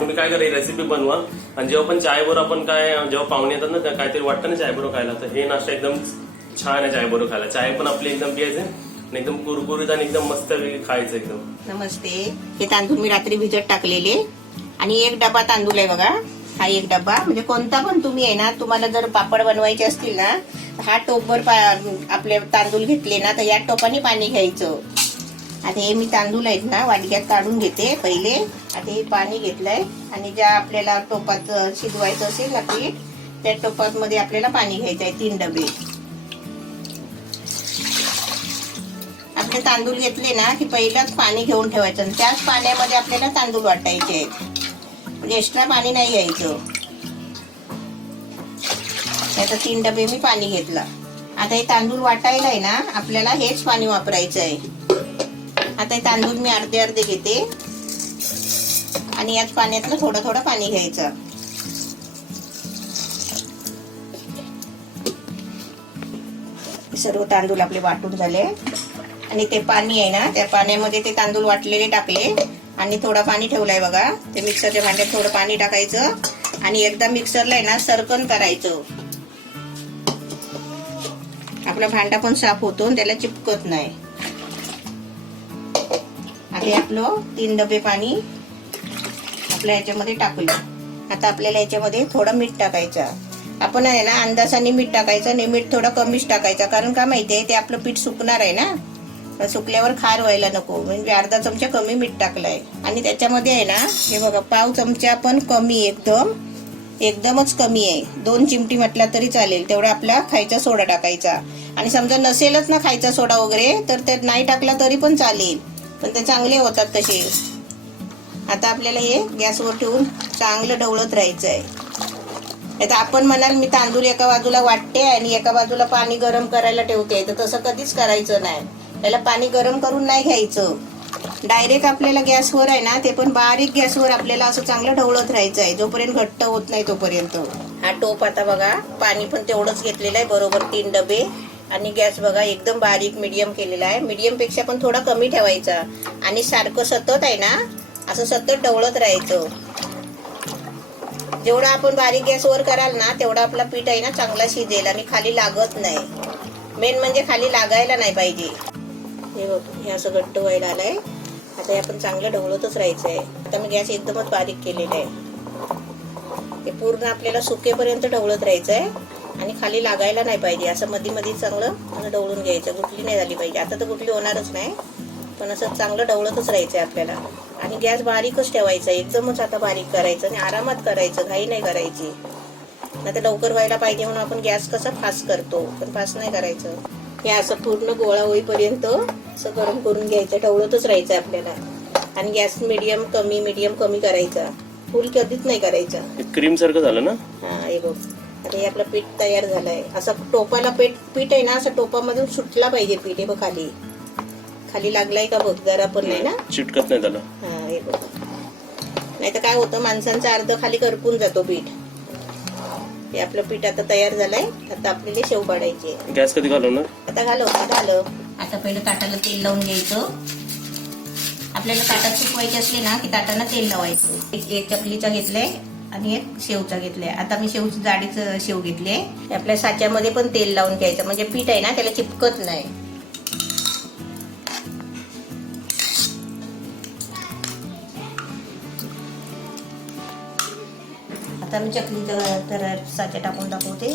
तुम्ही काय करा रेसिपी बनवा आणि जेव्हा पण चाय बरोबर आपण काय जेव्हा पाहुणे येतात ना काहीतरी वाटतं ना चाय बरोबर खायला तर हे नाश्ता एकदम छान आहे चाय बरोबर खायला. चाय पण आपली एकदम प्यायचे आणि एकदम कुरकुरीत आणि एकदम मस्त खायचं एकदम. नमस्ते. हे तांदूळ मी रात्री भिजत टाकलेले आणि एक डबा तांदूळ आहे बघा. हा एक डबा म्हणजे कोणता पण तुम्ही आहे ना तुम्हाला जर पापड बनवायचे असतील ना हा टोपभर आपले तांदूळ घेतले ना तर या टोपाने पाणी घ्यायचं. आता हे मी तांदूळ आहेत ना वाटक्यात काढून घेते पहिले. आता हे पाणी घेतलंय आणि ज्या आपल्याला टोपात शिजवायचं असेल ना पीठ त्या टोपात मध्ये आपल्याला पाणी घ्यायचं आहे 3 डबे. आपले तांदूळ घेतले ना की पहिलाच पाणी घेऊन ठेवायचं आणि त्याच पाण्यामध्ये आपल्याला तांदूळ वाटायचे आहेत. म्हणजे एक्स्ट्रा पाणी नाही घ्यायचं. आता 3 डबे मी पाणी घेतलं. आता हे तांदूळ वाटायला आहे ना आपल्याला हेच पाणी वापरायचं आहे. आता हे तांदूळ मी अर्धे अर्धे घेते आणि याच पाण्यातलं थोडं थोडं पाणी घ्यायचं. सर्व तांदूळ आपले वाटून झाले आणि ते पाणी आहे ना त्या पाण्यामध्ये ते तांदूळ वाटलेले टाकले आणि थोडं पाणी ठेवलंय बघा. ते मिक्सरच्या भांड्यात थोडं पाणी टाकायचं आणि एकदा मिक्सरला आहे ना सर्कन करायचं. आपला भांडा पण साफ होतो आणि त्याला चिपकत नाही. आता आपलं 3 डबे पाणी आपल्या याच्यामध्ये टाकलं. आता आपल्याला याच्यामध्ये थोडं मीठ टाकायचं. आपण आहे ना अंदाजाने मीठ टाकायचं आणि मीठ थोडं कमीच टाकायचं कारण का माहितीये ते आपलं पीठ सुकणार आहे ना. सुकल्यावर खार व्हायला नको म्हणजे अर्धा चमचा कमी मीठ टाकलंय. आणि त्याच्यामध्ये आहे ना हे बघा पाव चमचा पण कमी एकदमच कमी आहे. 2 चिमटी म्हटला तरी चालेल तेवढा आपला खायचा सोडा टाकायचा. आणि समजा नसेलच ना खायचा सोडा वगैरे तर ते नाही टाकला तरी पण चालेल पण ते चांगले होतात तसे. आता आपल्याला हे गॅसवर ठेवून चांगलं ढवळत राहायचं आहे. आता आपण म्हणाल मी तांदूळ एका बाजूला वाटते आणि एका बाजूला पाणी गरम करायला ठेवते तर तसं कधीच करायचं नाही. त्याला पाणी गरम करून नाही घ्यायचं. डायरेक्ट आपल्याला गॅसवर आहे ना ते पण बारीक गॅसवर आपल्याला असं चांगलं ढवळत राहायचं आहे जोपर्यंत घट्ट होत नाही तोपर्यंत. हा टोप आता बघा पाणी पण तेवढंच घेतलेलं आहे बरोबर 3 डबे. आणि गॅस बघा एकदम बारीक मीडियम केलेला आहे. मीडियम पेक्षा पण थोडा कमी ठेवायचा आणि सारखं सतत आहे ना असं सतत ढवळत राहायचं. जेवढं आपण बारीक गॅसवर कराल ना तेवढा आपला पीठ आहे ना चांगला शिजेल आणि खाली लागत नाही. मेन म्हणजे खाली लागायला नाही पाहिजे. हे असं घट्ट व्हायला आलंय. आता हे आपण चांगलं ढवळतच राहायचं आहे. आता मी गॅस एकदमच बारीक केलेला आहे. हे पूर्ण आपल्याला सुकेपर्यंत ढवळत राहायचं आहे आणि खाली लागायला नाही पाहिजे. असं मध्ये मध्ये चांगलं ढवळून घ्यायचं. गुठली नाही झाली पाहिजे. आता तर गुठली होणारच नाही पण असं चांगलं ढवळतच राहायचं आपल्याला. आणि गॅस बारीकच ठेवायचा एकदमच आता बारीक करायचं आणि आरामात करायचं. घाई नाही करायची. आता लवकर व्हायला पाहिजे म्हणून आपण गॅस कसा फास्ट करतो पण फास्ट नाही करायचं. हे असं पूर्ण गोळा होईपर्यंत असं गरम करून घ्यायचं. ढवळतच राहायचं आपल्याला. आणि गॅस मीडियम कमी करायचा. फुल कधीच नाही करायचा. क्रीम सारखं झालं ना. हा हे बघ आता हे आपलं पीठ तयार झालंय. असं टोपाला पीठ आहे ना असं टोपामधून सुटला पाहिजे पीठ. हे बघ खाली लागलाय का बघ जरा पण नाही ना चिटकत नाही त्याला. हा हे बघ नाही तर काय होतं माणसांचा अर्ध खाली करपून जातो पीठ. हे आपलं पीठ आता तयार झालंय. आता आपल्याला शेव पाडायची. गॅस कधी घालवणार. आता झालं. आता पहिलं ताटाला तेल लावून घ्यायचं. आपल्याला ताटात सुकवायचे असले ना की ताटाला तेल लावायचं. एक चकलीचा घेतलाय आणि एक शेवचा घेतलाय. आता मी शेवची जाडीचं शेव घेतले. आपल्या साच्यामध्ये पण तेल लावून घ्यायचं म्हणजे पीठ आहे ना त्याला चिपकत नाही. आता मी चकलीचं साच्या टाकून दाखवते.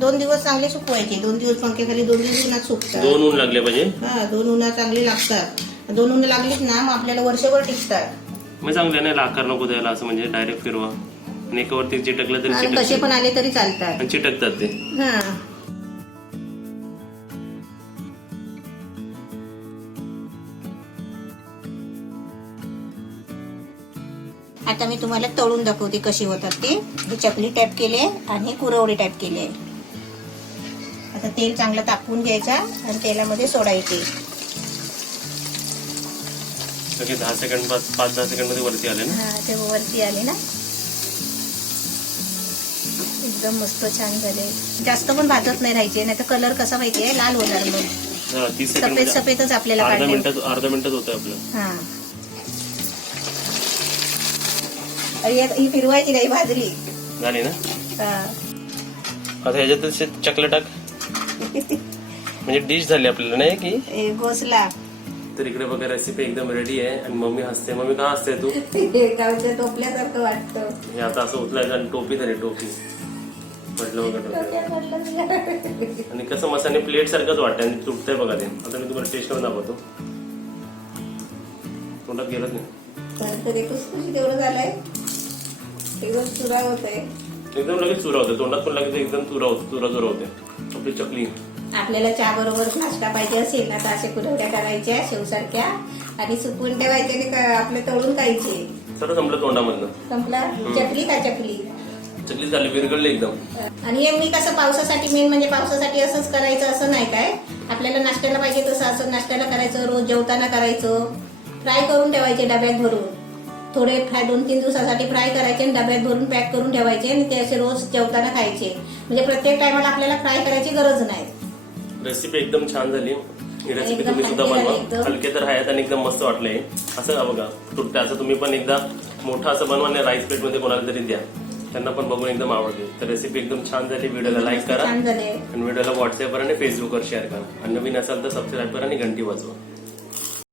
2 दिवस चांगले सुकवायचे. 2 दिवस पंख्याखाली 2 दिवस उन्हात सुकतात. 2 ऊन लागले पाहिजे. हा 2 उन्हा चांगले लागतात. 2 उन्हा लागलीच ना मग आपल्याला वर्षभर टिकतात. मग चांगले नाही आकार नको द्यायला असं म्हणजे डायरेक्ट फिरवा आणि एकावरती चिटकलं तरी कसे पण आले तरी चालतात आणि चिटकतात ते. हा आता मी तुम्हाला तळून दाखवते कशी होतात ते. हे चकली टाईप केले आणि कुरवडी टाईप केले. आता तेल चांगलं तापवून घ्यायचा आणि तेलामध्ये सोडायचे. 10 सेकंड 5-10 सेकंड मध्ये वरती आले ना. हा ते वरती आले ना एकदम मस्त छान झाले. जास्त पण भाजत नाही राहायचे नाही तर कलर कसा माहितीये लाल होणार मग. सफेद सफेदच आपल्याला अर्धा मिनिटात होतं आपलं. हा ही फिरवायची नाही, भाजली. झाली ना. हा. आता ह्याच्यात चकले टाक, म्हणजे डिश झाली आपल्याला नाही की. हे घोसला. तर इकडे बघा रेसिपी एकदम रेडी आहे आणि मम्मी हसते. मम्मी का हसते तू? गावच्या टोपल्यासारखं वाटतं. हे आता असं उचलायचं आणि टोपी झाली, टोपी म्हटलं बघा टोपी. आणि कसं मसाने प्लेट सारखंच वाटतं आणि तुटतंय बघा ते. आता मी तुम्हाला टेस्ट करून दाखवतो. तोंडात गेलंच नाही. तरी कुसकुशी तेवढं झालंय, एकदम चुरा होत आहे. एकदम लगेच चुरा होते तोंडात, पण लगेच एकदम चुरा होते आपली चकली. आपल्याला चहा बरोबर नाश्ता पाहिजे असेल ना तर असे कुरवड्या करायच्या शेवसारख्या आणि सुकवून ठेवायचे आणि आपले तळून खायचे. सगळं संपलं तोंडामधलं. संपला. चकली का चकली चकली झाली, विरघळली एकदम. आणि हे मी कसं पावसासाठी, मेन म्हणजे पावसासाठी असंच करायचं असं नाही काय. आपल्याला नाश्त्याला पाहिजे तसं असं नाश्त्याला करायचं, रोज जेवताना करायचं. फ्राय करून ठेवायचे डब्यात भरून, थोडे फ्राय 2-3 दिवसासाठी फ्राय करायचे आणि डब्यात भरून पॅक करून ठेवायचे आणि ते असे रोज जेवताना खायचे. म्हणजे प्रत्येक टायमाला आपल्याला फ्राय करायची गरज नाही. रेसिपी एकदम छान झाली. ही रेसिपी एकदम तुम्ही सुद्धा हलकी बनवा. झाली एकदम. हलके तर आहेत आणि एकदम मस्त वाटलंय. असं बघा तुटतं असं तुम्ही पण एकदा मोठं असं बनवा आणि राईस प्लेट मध्ये कोणाला तरी द्या, त्यांना पण बघून एकदम आवडते. तर रेसिपी एकदम छान झाली. व्हिडिओला लाईक करा छान झाले. आणि व्हिडिओला व्हॉट्सअपवर आणि फेसबुकवर शेअर करा आणि नवीन असाल तर सबस्क्राईब करा आणि घंटी वाजवा.